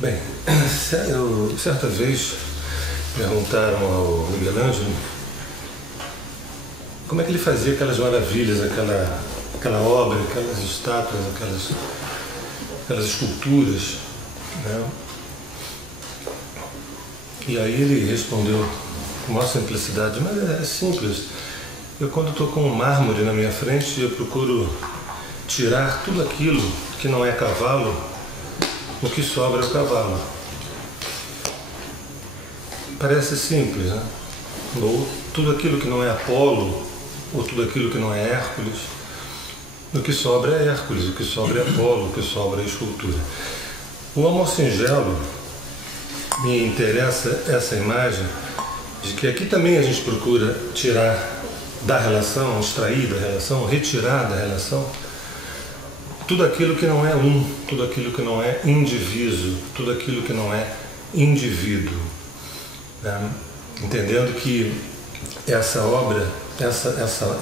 Bem, certa vez perguntaram ao Miguel Ângelo como é que ele fazia aquelas maravilhas, aquela obra, aquelas estátuas, aquelas esculturas, né? E aí ele respondeu com maior simplicidade: mas é simples, eu quando estou com um mármore na minha frente, eu procuro tirar tudo aquilo que não é cavalo, o que sobra é o cavalo. Parece simples, né? Ou tudo aquilo que não é Apolo, ou tudo aquilo que não é Hércules, o que sobra é Hércules, o que sobra é Apolo, o que sobra é escultura. O amor singelo me interessa essa imagem de que aqui também a gente procura tirar da relação, extrair da relação, retirar da relação tudo aquilo que não é tudo aquilo que não é indivíduo, tudo aquilo que não é indivíduo, né? Entendendo que essa obra,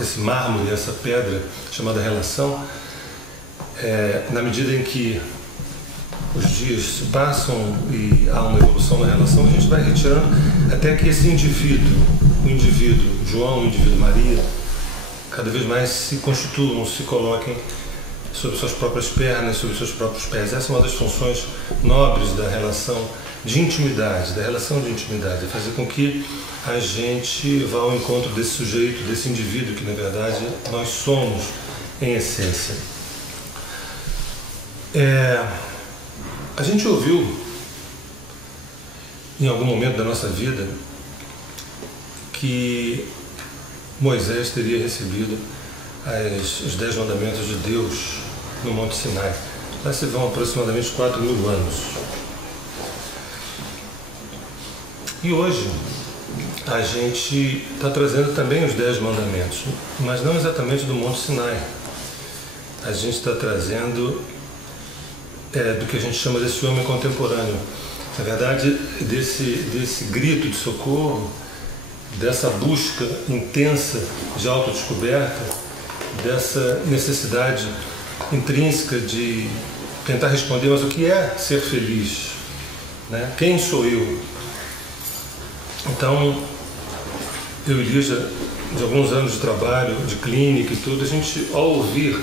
esse mármore, essa pedra chamada relação, na medida em que os dias se passam e há uma evolução na relação, a gente vai retirando até que esse indivíduo, o indivíduo João, o indivíduo Maria, cada vez mais se constituam, se coloquem sobre suas próprias pernas, sobre seus próprios pés. Essa é uma das funções nobres da relação de intimidade, da relação de intimidade, é fazer com que a gente vá ao encontro desse sujeito, desse indivíduo que, na verdade, nós somos em essência. A gente ouviu, em algum momento da nossa vida, que Moisés teria recebido os 10 mandamentos de Deus no Monte Sinai. Lá se vão aproximadamente 4.000 anos. E hoje a gente está trazendo também os 10 mandamentos, mas não exatamente do Monte Sinai. A gente está trazendo do que a gente chama desse homem contemporâneo. Na verdade, desse grito de socorro, dessa busca intensa de autodescoberta, dessa necessidade intrínseca de tentar responder, mas o que é ser feliz? Né? Quem sou eu? Então, eu e Lígia, de alguns anos de trabalho, de clínica e tudo, a gente, ao ouvir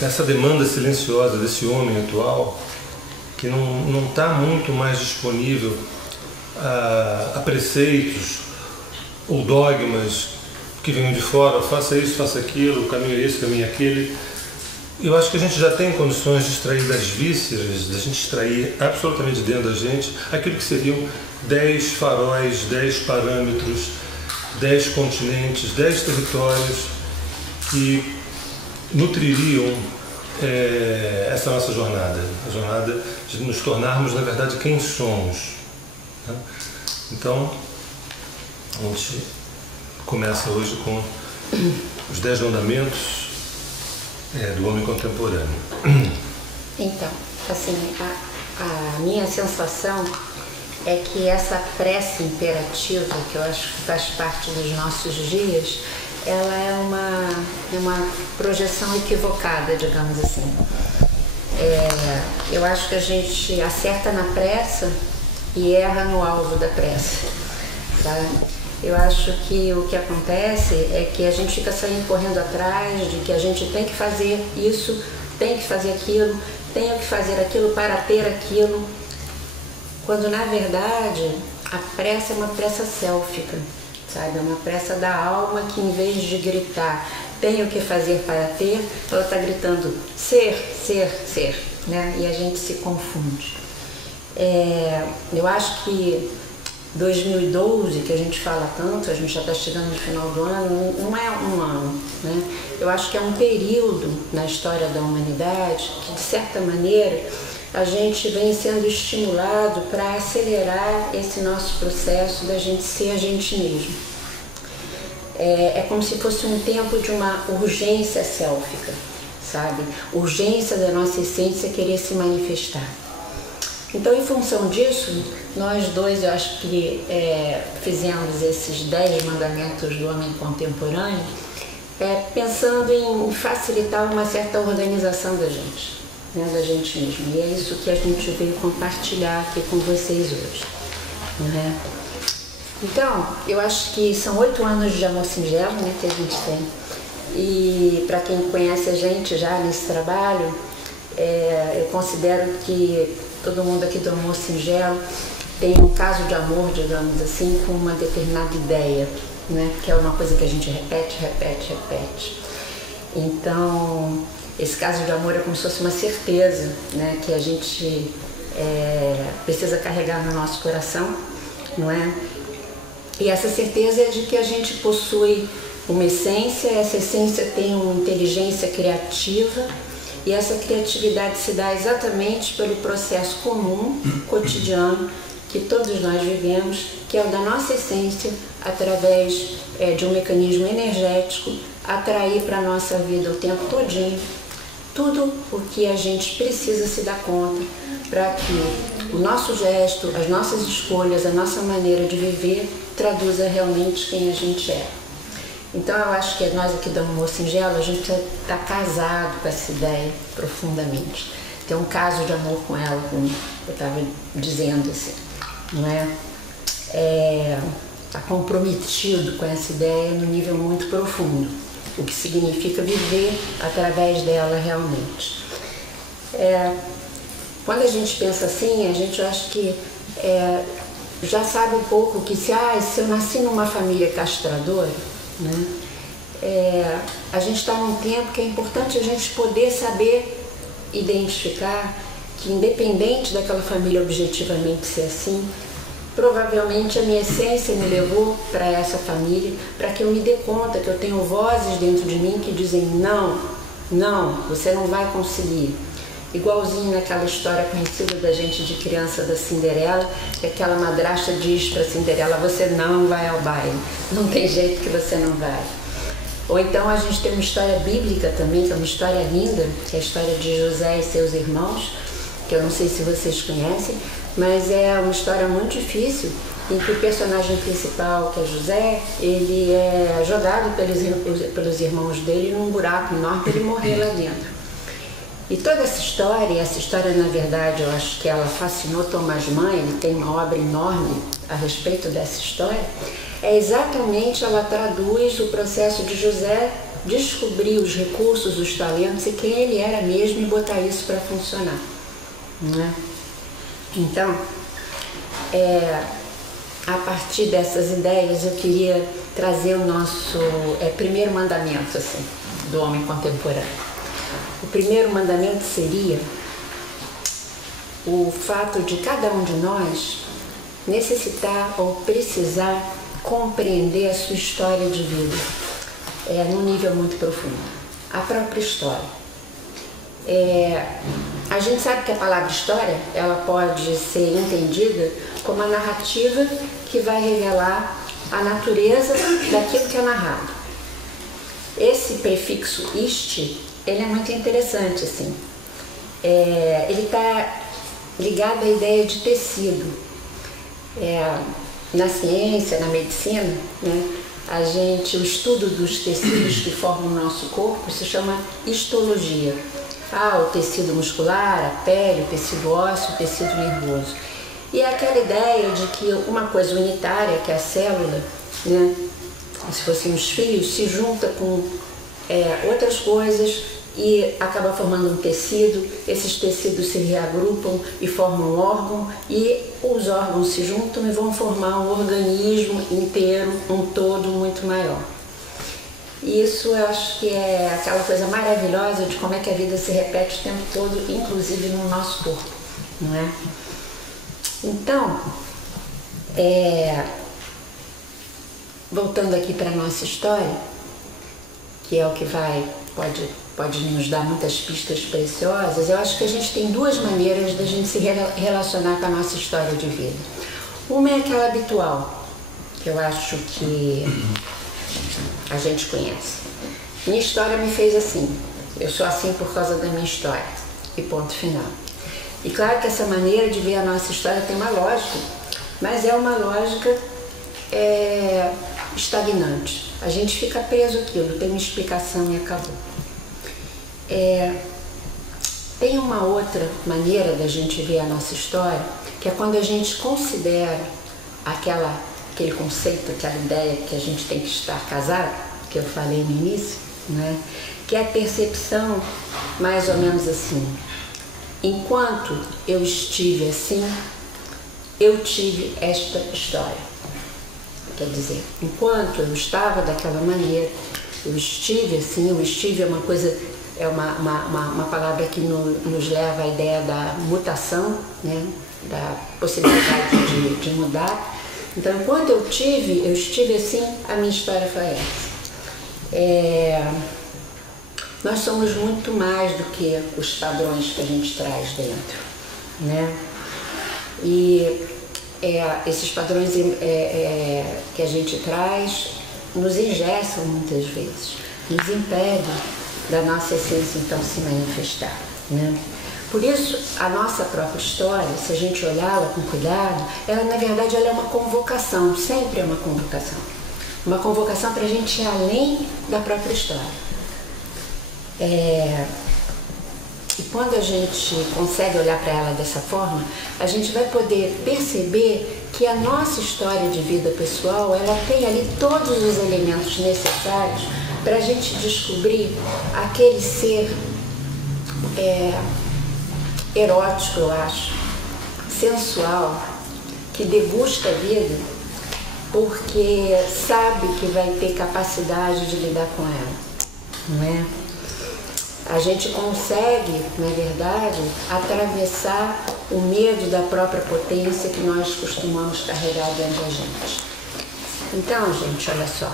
essa demanda silenciosa desse homem atual, que não está muito mais disponível a preceitos ou dogmas que venham de fora, faça isso, faça aquilo, o caminho é esse, o caminho é aquele. Eu acho que a gente já tem condições de extrair das vísceras, de a gente extrair absolutamente dentro da gente aquilo que seriam 10 faróis, 10 parâmetros, 10 continentes, 10 territórios que nutririam essa nossa jornada, a jornada de nos tornarmos, na verdade, quem somos, né? Então, a gente começa hoje com os 10 mandamentos do homem contemporâneo. Então, assim, a minha sensação é que essa prece imperativa, que eu acho que faz parte dos nossos dias, ela é uma projeção equivocada, digamos assim. Eu acho que a gente acerta na pressa e erra no alvo da pressa, sabe? Eu acho que o que acontece é que a gente fica saindo correndo atrás de que a gente tem que fazer isso, tem que fazer aquilo, tenho que fazer aquilo para ter aquilo, quando na verdade a pressa é uma pressa sélfica, sabe? É uma pressa da alma que, em vez de gritar tenho que fazer para ter, ela está gritando ser, ser, ser, né? E a gente se confunde. Eu acho que 2012, que a gente fala tanto, a gente já está chegando no final do ano, não é um ano, né? Eu acho que é um período na história da humanidade que, de certa maneira, a gente vem sendo estimulado para acelerar esse nosso processo da gente ser a gente mesmo. É como se fosse um tempo de uma urgência sélfica, sabe? Urgência da nossa essência querer se manifestar. Então, em função disso, nós dois, eu acho que fizemos esses 10 mandamentos do homem contemporâneo, pensando em facilitar uma certa organização da gente, né, da gente mesmo. E é isso que a gente veio compartilhar aqui com vocês hoje. Né? Então, eu acho que são 8 anos de amor singelo, né, que a gente tem. E para quem conhece a gente já nesse trabalho, eu considero que todo mundo aqui do amor singelo tem um caso de amor, digamos assim, com uma determinada ideia, né, que é uma coisa que a gente repete. Então, esse caso de amor é como se fosse uma certeza, né, que a gente precisa carregar no nosso coração, não é? E essa certeza é de que a gente possui uma essência, essa essência tem uma inteligência criativa e essa criatividade se dá exatamente pelo processo comum, cotidiano, que todos nós vivemos, que é o da nossa essência, através de um mecanismo energético, atrair para a nossa vida o tempo todinho tudo o que a gente precisa se dar conta para que o nosso gesto, as nossas escolhas, a nossa maneira de viver traduza realmente quem a gente é. Então eu acho que nós aqui do Amor Singelo, a gente está casado com essa ideia profundamente. Tem um caso de amor com ela, como eu estava dizendo assim, não é? Está comprometido com essa ideia no nível muito profundo, o que significa viver através dela realmente. Quando a gente pensa assim, a gente acha que já sabe um pouco que se eu nasci numa família castradora, né, a gente está num tempo que é importante a gente poder saber identificar que, independente daquela família objetivamente ser assim, provavelmente a minha essência me levou para essa família, para que eu me dê conta que eu tenho vozes dentro de mim que dizem não, você não vai conseguir. Igualzinho naquela história conhecida da gente de criança da Cinderela, que aquela madrasta diz para Cinderela, você não vai ao baile, não tem jeito que você não vai. Ou então a gente tem uma história bíblica também, que é uma história linda, que é a história de José e seus irmãos, que eu não sei se vocês conhecem, mas é uma história muito difícil, em que o personagem principal, que é José, ele é jogado pelos irmãos dele num buraco enorme para ele morrer lá dentro. E toda essa história na verdade eu acho que ela fascinou Thomas Mann, ele tem uma obra enorme a respeito dessa história, exatamente ela traduz o processo de José descobrir os recursos, os talentos e quem ele era mesmo e botar isso para funcionar. Né? Então, a partir dessas ideias eu queria trazer o nosso primeiro mandamento assim, do homem contemporâneo. O primeiro mandamento seria o fato de cada um de nós necessitar ou precisar compreender a sua história de vida, num nível muito profundo, a própria história. A gente sabe que a palavra história, ela pode ser entendida como a narrativa que vai revelar a natureza daquilo que é narrado. Esse prefixo "ist", ele é muito interessante, assim. Ele está ligado à ideia de tecido. Na ciência, na medicina, né, o estudo dos tecidos que formam o nosso corpo se chama histologia. O tecido muscular, a pele, o tecido ósseo, o tecido nervoso. E é aquela ideia de que uma coisa unitária, que é a célula, né, se fossem os fios, se junta com outras coisas e acaba formando um tecido. Esses tecidos se reagrupam e formam um órgão, e os órgãos se juntam e vão formar um organismo inteiro, um todo muito maior. Isso eu acho que é aquela coisa maravilhosa de como é que a vida se repete o tempo todo, inclusive no nosso corpo, não é? Então, voltando aqui para a nossa história, que é o que pode nos dar muitas pistas preciosas, eu acho que a gente tem duas maneiras da gente se relacionar com a nossa história de vida. Uma é aquela habitual, que eu acho que a gente conhece. Minha história me fez assim, eu sou assim por causa da minha história, e ponto final. E claro que essa maneira de ver a nossa história tem uma lógica, mas é uma lógica estagnante. A gente fica preso àquilo, tem uma explicação e acabou. Tem uma outra maneira da gente ver a nossa história, que é quando a gente considera aquele conceito, aquela ideia que a gente tem que estar casado, que eu falei no início, né? Que é a percepção mais ou menos assim: enquanto eu estive assim, eu tive esta história. Quer dizer, enquanto eu estava daquela maneira, eu estive assim, eu estive é uma coisa, é uma palavra que nos leva à ideia da mutação, né? Da possibilidade de mudar. Então, enquanto eu estive assim, a minha história foi essa. Nós somos muito mais do que os padrões que a gente traz dentro, né? E esses padrões que a gente traz nos engessam muitas vezes, nos impedem da nossa essência então se manifestar, né? Por isso, a nossa própria história, se a gente olhá-la com cuidado, ela na verdade ela é uma convocação, sempre é uma convocação. Uma convocação para a gente ir além da própria história. E quando a gente consegue olhar para ela dessa forma, a gente vai poder perceber que a nossa história de vida pessoal, ela tem ali todos os elementos necessários para a gente descobrir aquele ser erótico, eu acho, sensual, que degusta a vida porque sabe que vai ter capacidade de lidar com ela, não é? A gente consegue, na verdade, atravessar o medo da própria potência que nós costumamos carregar dentro da gente. Então, gente, olha só.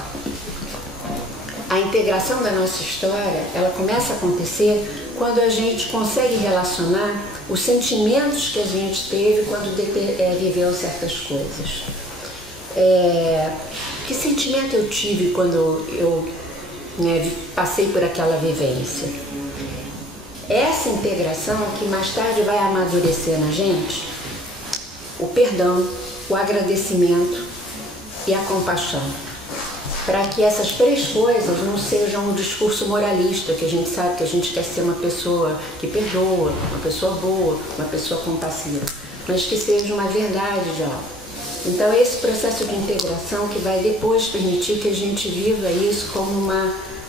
A integração da nossa história, ela começa a acontecer quando a gente consegue relacionar os sentimentos que a gente teve quando viveu certas coisas. Que sentimento eu tive quando eu passei por aquela vivência? Essa integração que mais tarde vai amadurecer na gente o perdão, o agradecimento e a compaixão. Para que essas três coisas não sejam um discurso moralista, que a gente sabe que a gente quer ser uma pessoa que perdoa, uma pessoa boa, uma pessoa compassiva, mas que seja uma verdade de algo. Então, esse processo de integração que vai depois permitir que a gente viva isso como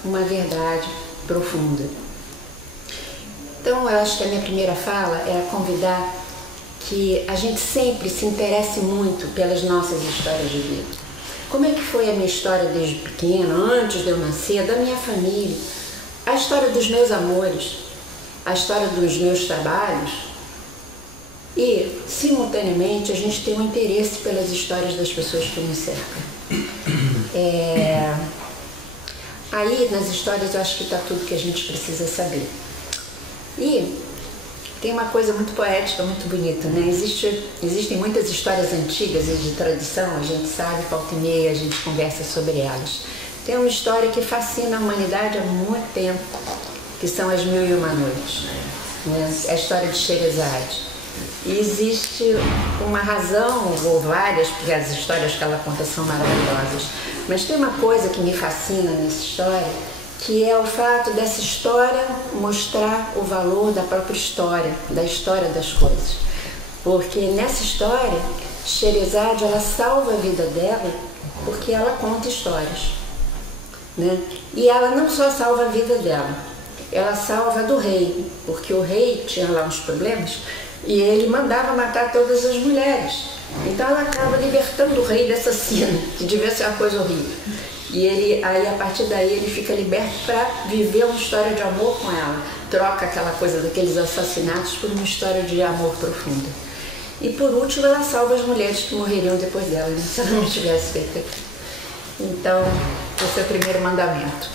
uma verdade profunda. Então, eu acho que a minha primeira fala era convidar que a gente sempre se interesse muito pelas nossas histórias de vida. Como é que foi a minha história desde pequena, antes de eu nascer, da minha família, a história dos meus amores, a história dos meus trabalhos e, simultaneamente, a gente tem um interesse pelas histórias das pessoas que nos cercam. Aí, nas histórias, eu acho que está tudo que a gente precisa saber. E tem uma coisa muito poética, muito bonita, né? Existem muitas histórias antigas e de tradição, a gente sabe, volta e meia, a gente conversa sobre elas. Tem uma história que fascina a humanidade há muito tempo, que são as Mil e Uma Noites, né? É a história de Sherazade. E existe uma razão, ou várias, porque as histórias que ela conta são maravilhosas, mas tem uma coisa que me fascina nessa história, que é o fato dessa história mostrar o valor da própria história, da história das coisas. Porque nessa história, Sherazade, ela salva a vida dela porque ela conta histórias, né? E ela não só salva a vida dela, ela salva a do rei, porque o rei tinha lá uns problemas e ele mandava matar todas as mulheres. Então ela acaba libertando o rei dessa cena, que devia ser uma coisa horrível. E aí, a partir daí, ele fica liberto para viver uma história de amor com ela. Troca aquela coisa daqueles assassinatos por uma história de amor profunda. E por último, ela salva as mulheres que morreriam depois dela, né? Se ela não tivesse feito aquilo. Então, esse é o primeiro mandamento.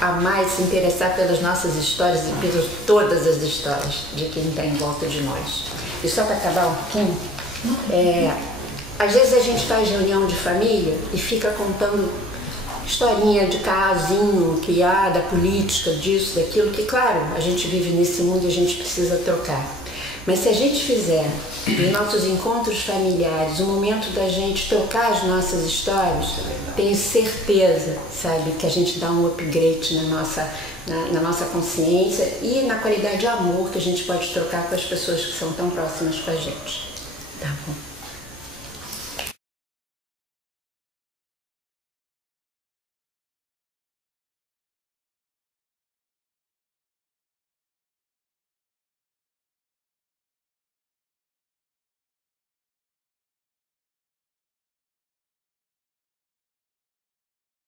Amar e se interessar pelas nossas histórias e por todas as histórias de quem está em volta de nós. E só para acabar um pouquinho, às vezes a gente faz reunião de família e fica contando historinha de casinho, que da política, disso, daquilo, que claro, a gente vive nesse mundo e a gente precisa trocar. Mas se a gente fizer nos nossos encontros familiares um momento da gente trocar as nossas histórias, tenho certeza, sabe, que a gente dá um upgrade na nossa consciência e na qualidade de amor que a gente pode trocar com as pessoas que são tão próximas com a gente. Tá bom.